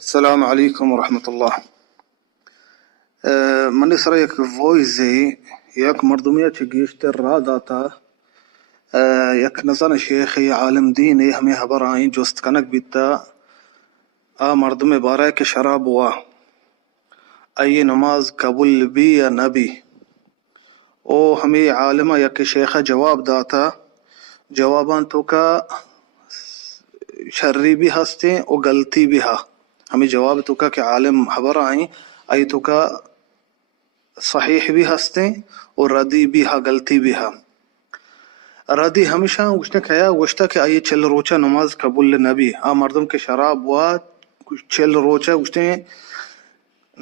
السلام عليكم ورحمة الله. من سريك فويزي ياك مردمية تشيشتر راداتا ياك نزان شيخي عالم ديني همي هبراين جوست كانك بيتا مردمي باراك شراب وا اي نماز قبول بي يا نبي او همي عالمة ياك شيخة جواب داتا جوابان تو کا شرری بھی ہستے اور غلطی بھی ہا ہمیں جواب تو کا کہ عالم خبر آئیں آئی تو کا صحیح بھی ہستے اور ردی بھی ہا غلطی بھی ہا ردی ہمیشہ گشتہ کہیا گشتہ کہ آئی چل روچا نماز قبول نبی مردم کے شراب وا چل روچا گشتہ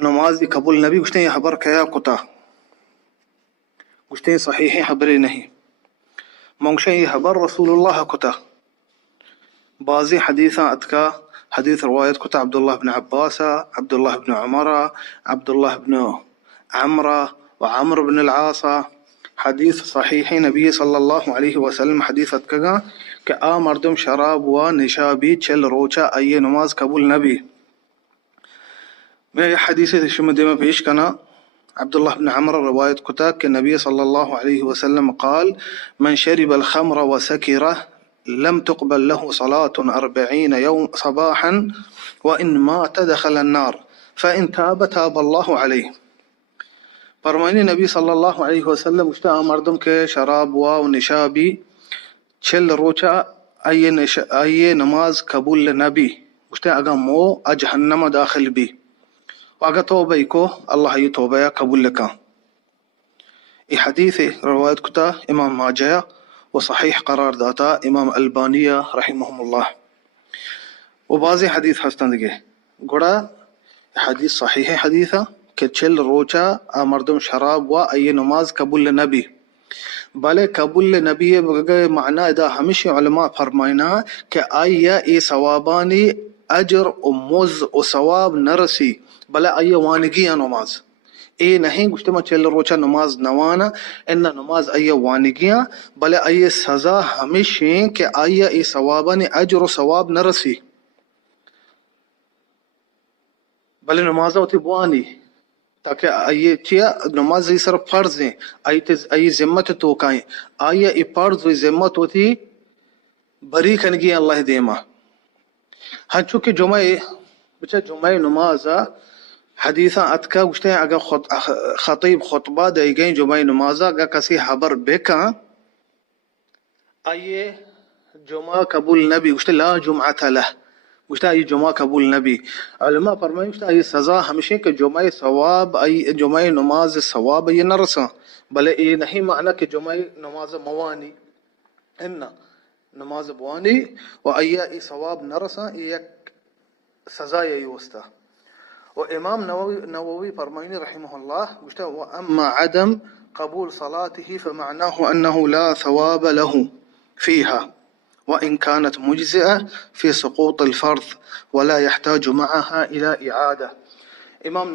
نماز قبول نبی گشتہ یہ خبر کہیا کتا گشتہ صحیح خبر نہیں منگشہ یہ خبر رسول اللہ کتا بعضی حدیثاں اتکا حدیث روایت کتا عبداللہ بن عباس عبداللہ بن عمر عبداللہ بن عمرہ وعمر بن العاص حدیث صحیح نبی صلی اللہ علیہ وسلم حدیث اتکا کہ مردم شراب و نشابی چل روچا ای نماز قبول نبی. میں حدیث شمدے میں پیش کنا عبداللہ بن عمر روایت کتا کہ نبی صلی اللہ علیہ وسلم قال من شرب الخمر وسكره لم تقبل له صلاة 40 يوم صباحا وإن مات دخل النار فإن تاب تاب الله عليه. فرمانی نبی صلی اللہ علیہ وسلم اشتا مردم کے شراب و نشابی چل روچا ای نماز قبول نبی اشتا اگا مو جہنم داخل بھی واگا توبہ کو اللہ یہ توبہ قبول لکا. یہ حدیث روایت کتا امام ماجہ و صحیح قرار داتا امام البانیہ رحمہم اللہ. و بعض حدیث ہستن دگے گوڑا حدیث صحیح حدیثہ کہ چل روچا مردم شراب و ای نماز قبول نبی بلے قبول نبی معنی ادا ہمیشہ علماء فرمائنا کہ آئی ای ثوابانی اجر و مز و ثواب نرسی بلے آئی وانگی نماز اے نہیں گشتما چل روچا نماز نوانا ان نماز ای وانگیاں بلے ای سزا ہمیشہ کہ آئی ای ثوابانی اجر و ثواب نرسی بلے نماز ہوتی بوانی تاکہ آئی چیا نماز صرف فرض ہیں آئی ذمت تو کائیں آئی ای فرض و ذمت ہوتی بری کنگی اللہ دیما. ہاں چونکہ جمعہ نماز حدیثاں اتکا گشتے اگر خطیب خطبہ دے گئیں جمعہ نماز اگر کسی حبر بکا آئیے جمعہ قبول نبی گشتے لا جمعہ لہ گشتے آئی جمعہ قبول نبی. علماء فرمائیں گشتے آئی سزا ہمیشہ کہ جمعہ ثواب آئی جمعہ نماز ثواب یہ نہ رسا بلے یہ نہیں معنی کہ جمعہ نماز موانی ان نماز بوانی و ای ثواب نہ رسا یہ ایک سزا یہی وستا. و امام نووی فرمائنی رحمه الله گشتا واما عدم قبول صلاته فمعناه انه لا ثواب له فيها وان كانت مجزئة في سقوط الفرض ولا يحتاج معها الى اعادة. امام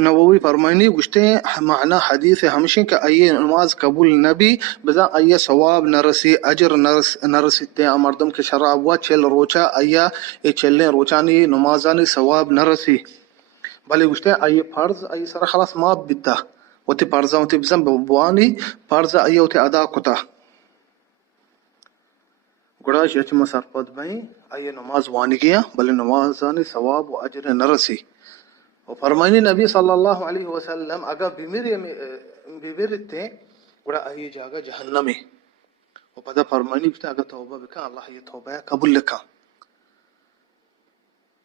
نووی فرمائنی گشتے معنی حدیث ہمشن کہ ای نماز قبول نبی بزا ای ثواب نرسی اجر نرسی تے مردم کے شراب و چل روچا ای چلنے روچانی نمازانی ثواب نرسی بلے گشتے ای فرض ای سر خلاص ماب بیتا وتی فرضا وتی بزن بوانی فرضا ای وتی ادا کتا گڑا شچ مسر پد بھئی ای نماز وانی گیا بلے نمازانی ثواب و اجر نرسی. و فرمانی نبی صلی اللہ علیہ وسلم اگر بیمیرتے گڑا ای جاگا جہنمی و پدا فرمانی بتا اگر توبہ بکا اللہ یہ توبہ قبول لکا.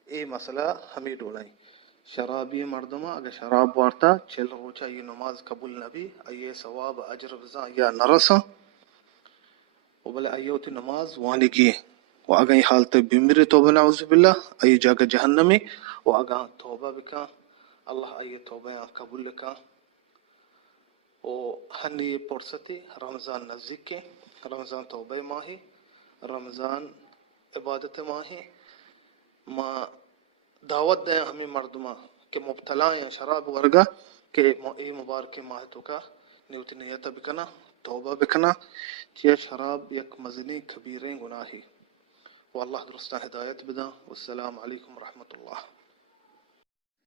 اے مسئلہ ہمیں ڈولائی شرابی مردمہ اگر شراب وارتا چل روچا یہ نماز قبول نبی ای ثواب اجر بزا یا نرسا و بلے ایوتی نماز وانگی و اگر یہ حالت بیمیر توبہ نعوذ باللہ ای جاگا جہنمی و اگر توبہ بکا اللہ ای توبہ قبول لکا. و ہنی پرستی رمضان نزدیک کے رمضان توبہ ماہی رمضان عبادت ماہی ما دعوت دیں ہمیں مردمہ کہ مبتلا ہیں شراب ورگا کہ ای مبارک ماہ تو کا نیوتی نیتا بکنا توبہ بکنا چیا شراب یک مزنی کبیریں گناہی. واللہ درستہ ہدایت بدا. والسلام علیکم ورحمۃ اللہ.